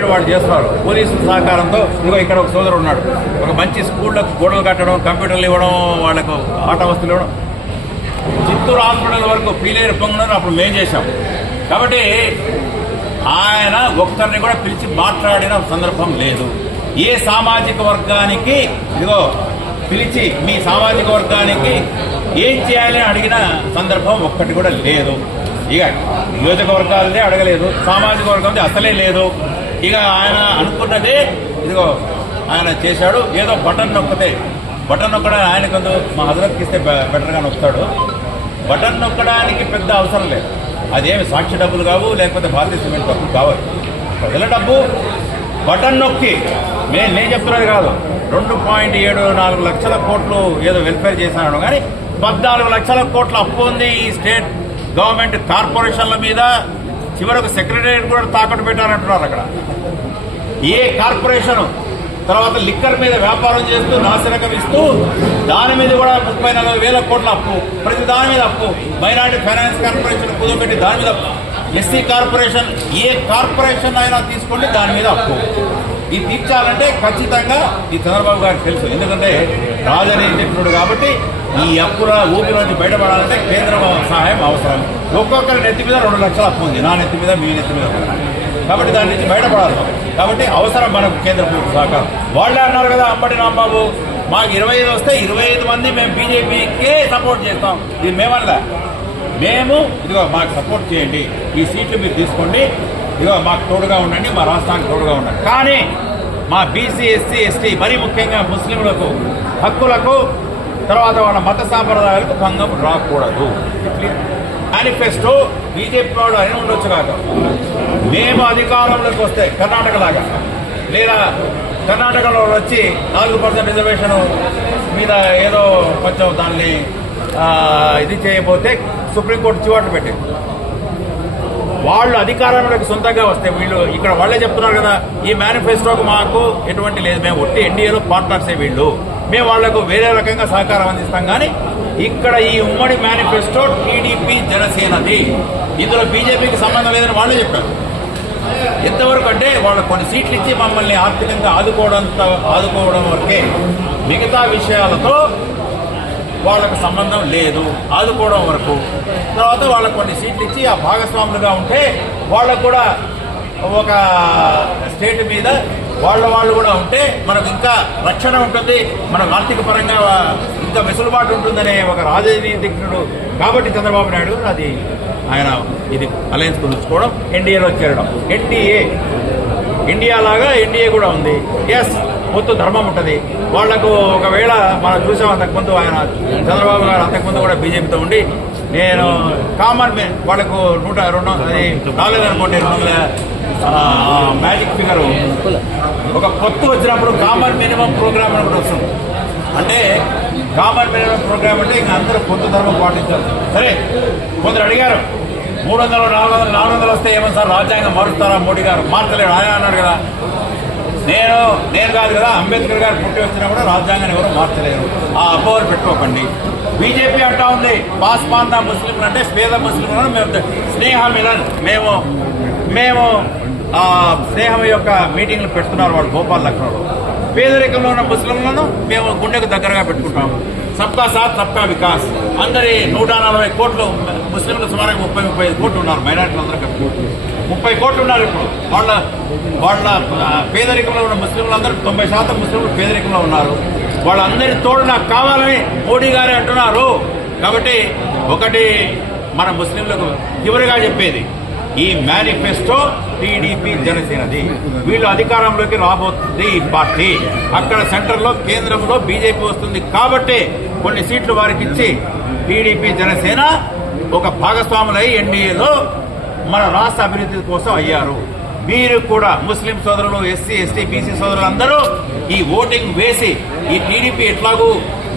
నేడు వాళ్ళు చేస్తున్నారు. పోలీసుల సహకారంతో ఇదిగో ఇక్కడ ఒక సోదరు ఉన్నాడు. ఒక మంచి స్కూళ్ళకు గోడలు కట్టడం కంప్యూటర్లు ఇవ్వడం వాళ్ళకు ఆట వస్తువులు ఇవ్వడం. చిత్తూరు హాస్పిటల్ వరకు పీలేరు పొంగడం అప్పుడు మేం చేశాం. కాబట్టి ఆయన ఒక్కరిని కూడా పిలిచి మాట్లాడిన సందర్భం లేదు. ఏ సామాజిక వర్గానికి ఇదిగో పిలిచి మీ సామాజిక వర్గానికి ఏం చేయాలని అడిగిన సందర్భం ఒక్కటి కూడా లేదు. ఇక నియోజకవర్గాలదే అడగలేదు సామాజిక వర్గం అసలే లేదు. ఇక ఆయన అనుకున్నదే ఇదిగో ఆయన చేశాడు. ఏదో బటన్ నొక్కితే బటన్ నొక్కడానికి ఆయన కొంత మా హజరత్కి ఇస్తే బెటర్గా నొక్కుతాడు. బటన్ నొక్కడానికి పెద్ద అవసరం లేదు. అదేమి సాక్షి డబ్బులు కావు లేకపోతే భారతీయ సిమెంట్ డబ్బులు కావాలి ప్రజల డబ్బు బటన్ నొక్కి. నేను నేను చెప్తున్నది కాదు. రెండు పాయింట్ ఏడు నాలుగు లక్షల కోట్లు ఏదో వెల్ఫేర్ చేశాను కానీ పద్నాలుగు లక్షల కోట్ల అప్పు ఉంది ఈ స్టేట్ గవర్నమెంట్ కార్పొరేషన్ల మీద. చివరకు సెక్రటరియట్ కూడా తాకట్టు పెట్టారంటున్నారు అక్కడ. ఏ కార్పొరేషన్? తర్వాత లిక్కర్ మీద వ్యాపారం చేస్తూ నాశనకం ఇస్తూ దాని మీద కూడా ముప్పై నలభై వేల కోట్ల అప్పు ప్రతి దాని మీద అప్పు. మైనార్టీ ఫైనాన్స్ కార్పొరేషన్ కుదపెట్టి దాని మీద అప్పు. ఎస్సీ కార్పొరేషన్ ఏ కార్పొరేషన్ అయినా తీసుకోండి దాని మీద అప్పు. ఇది తీర్చాలంటే ఖచ్చితంగా ఈ చంద్రబాబు గారికి తెలుసు. ఎందుకంటే రాజనీతిజ్ఞుడు కాబట్టి ఈ అప్పుల ఊపి నుంచి బయటపడాలంటే కేంద్రం సహాయం అవసరం. ఒక్కొక్కరి నెత్తి మీద రెండు లక్షల అప్పు ఉంది. నా నెత్తి మీద మీ నెత్తి మీద. కాబట్టి దాని నుంచి బయటపడాలి కాబట్టి అవసరం మనకు కేంద్ర ప్రభుత్వ సహకారం. వాళ్ళే అన్నారు కదా అంబటి రాంబాబు మాకు ఇరవై ఐదు వస్తే ఇరవై ఐదు మంది మేము బీజేపీకే సపోర్ట్ చేస్తాం. ఇది మేమల్లా మేము ఇదిగో మాకు సపోర్ట్ చేయండి. ఈ సీట్లు మీరు తీసుకోండి. ఇదిగో మాకు తోడుగా ఉండండి మా రాష్ట్రానికి తోడుగా ఉండండి. కానీ మా బీసీ ఎస్సీ ఎస్టీ మరీ ముఖ్యంగా ముస్లింలకు హక్కులకు తర్వాత వాళ్ళ మత సాంప్రదాయాలకు భంగం రాకూడదు. మేనిఫెస్టో బీజేపీ వాడు అని ఉండొచ్చు కాక. మేము అధికారంలోకి వస్తే కర్ణాటక లాగా. లేదా కర్ణాటకలో వచ్చి నాలుగు పర్సెంట్ రిజర్వేషన్ మీద ఏదో కొంచెం దాన్ని ఇది చేయబోతే సుప్రీంకోర్టు చివాట్లు పెట్టింది. వాళ్ళు అధికారంలోకి సొంతంగా వస్తే వీళ్ళు ఇక్కడ వాళ్ళే చెప్తున్నారు కదా ఈ మేనిఫెస్టోకు మాకు ఎటువంటి లేదు. మేము ఒట్టి ఎన్డీఏలో పార్ట్నర్సే వీళ్ళు. మేము వాళ్ళకు వేరే రకంగా సహకారం అందిస్తాం. కానీ ఇక్కడ ఈ ఉమ్మడి మేనిఫెస్టో టీడీపీ జనసేనది. ఇందులో బీజేపీకి సంబంధం లేదని వాళ్ళే చెప్పారు. ఎంతవరకు అంటే వాళ్ళకు కొన్ని సీట్లు ఇచ్చి మమ్మల్ని ఆర్థికంగా ఆదుకోవడంతో ఆదుకోవడం వరకే మిగతా విషయాలతో వాళ్ళకు సంబంధం లేదు ఆదుకోవడం వరకు. తర్వాత వాళ్ళకు కొన్ని సీట్లు ఇచ్చి ఆ భాగస్వాములుగా ఉంటే వాళ్ళకు కూడా ఒక స్టేట్ మీద వాళ్ళ వాళ్ళు కూడా ఉంటే మనకు ఇంకా రక్షణ ఉంటుంది మనకు ఆర్థిక పరంగా ఇంకా వెసులుబాటు ఉంటుందనే ఒక రాజనీతిజ్ఞుడు కాబట్టి చంద్రబాబు నాయుడు అది ఆయన ఇది అలయన్స్ కుదుర్చుకోవడం ఎన్డీఏలో చేరడం. ఎన్డీఏ ఇండియా లాగా ఎన్డీఏ కూడా ఉంది. ఎస్ పొత్తు ధర్మం ఉంటుంది. వాళ్ళకు ఒకవేళ మనం చూసాం అంతకుముందు ఆయన చంద్రబాబు గారు అంతకుముందు కూడా బీజేపీతో ఉండి నేను కామన్ మ్యాన్ వాళ్ళకు నూట రెండు అది రాలేదనుకోండి రెండు వందల మ్యాజిక్ ఫిగర్. ఒక పొత్తు వచ్చినప్పుడు కామన్ మినిమం ప్రోగ్రామ్ అని కూడా వస్తుంది. అంటే కామన్ మినిమం ప్రోగ్రామ్ అంటే ఇంకా అందరూ పొత్తు ధర్మం పాటించాలి. సరే కొందరు అడిగారు మూడు వందలు నాలుగు వందలు నాలుగు వందలు వస్తే ఏమో సార్ రాజ్యాంగం మారుస్తారా మోడీ గారు? మార్చలేడు. ఆయన అన్నాడు కదా నేను నేను కాదు కదా అంబేద్కర్ గారు పుట్టి వచ్చినా కూడా రాజ్యాంగాన్ని ఎవరు మార్చలేరు. ఆ అపోహలు పెట్టుకోకండి. బీజేపీ అంటా ఉంది పాస్పాందా ముస్లింలు అంటే పేద ముస్లింలను మేము స్నేహం మీద మేము మేము స్నేహం యొక్క మీటింగ్లు పెడుతున్నారు వాళ్ళు గోపాల్ లక్నోలో. పేదరికంలో ఉన్న ముస్లింలను మేము గుండెకు దగ్గరగా పెట్టుకుంటాము. సబ్కా సాత్ సబ్కా వికాస్. అందరి నూట నలభై కోట్లు ముస్లింలు సుమారుగా ముప్పై ముప్పై ఐదు కోట్లు ఉన్నారు మైనార్టీలు అందరూ కలిపి. ముప్పై కోట్లు ఉన్నారు ఇప్పుడు. వాళ్ళ వాళ్ళ పేదరికంలో ఉన్న ముస్లింలందరూ తొంభై శాతం ముస్లింలు పేదరికంలో ఉన్నారు. వాళ్ళందరి తోడు నాకు కావాలని మోడీ గారే అంటున్నారు. కాబట్టి ఒకటి మన ముస్లింలకు చివరిగా చెప్పేది ఈ మేనిఫెస్టో టీడీపీ జనసేనది. వీళ్ళు అధికారంలోకి రాబోతుంది ఈ పార్టీ. అక్కడ సెంటర్లో కేంద్రంలో బీజేపీ వస్తుంది కాబట్టి కొన్ని సీట్లు వారికి ఇచ్చి టీడీపీ జనసేన ఒక భాగస్వాములై ఎన్డీఏలో మన రాష్ట్ర అభివృద్ధి కోసం అయ్యారు. మీరు కూడా ముస్లిం సోదరులు ఎస్సీ ఎస్టీ బీసీ సోదరులందరూ ఈ ఓటింగ్ వేసి ఈ టీడీపీ ఎట్లాగూ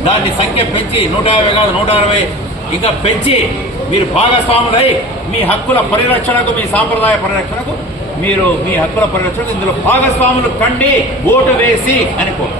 దాని సంఖ్య పెంచి నూట యాభై కాదు నూట అరవై ఇంకా పెంచి మీరు భాగస్వాములై మీ హక్కుల పరిరక్షణకు మీ సాంప్రదాయ పరిరక్షణకు మీరు మీ హక్కుల పరిరక్షణకు ఇందులో భాగస్వాములు కండి ఓటు వేసి అనుకోండి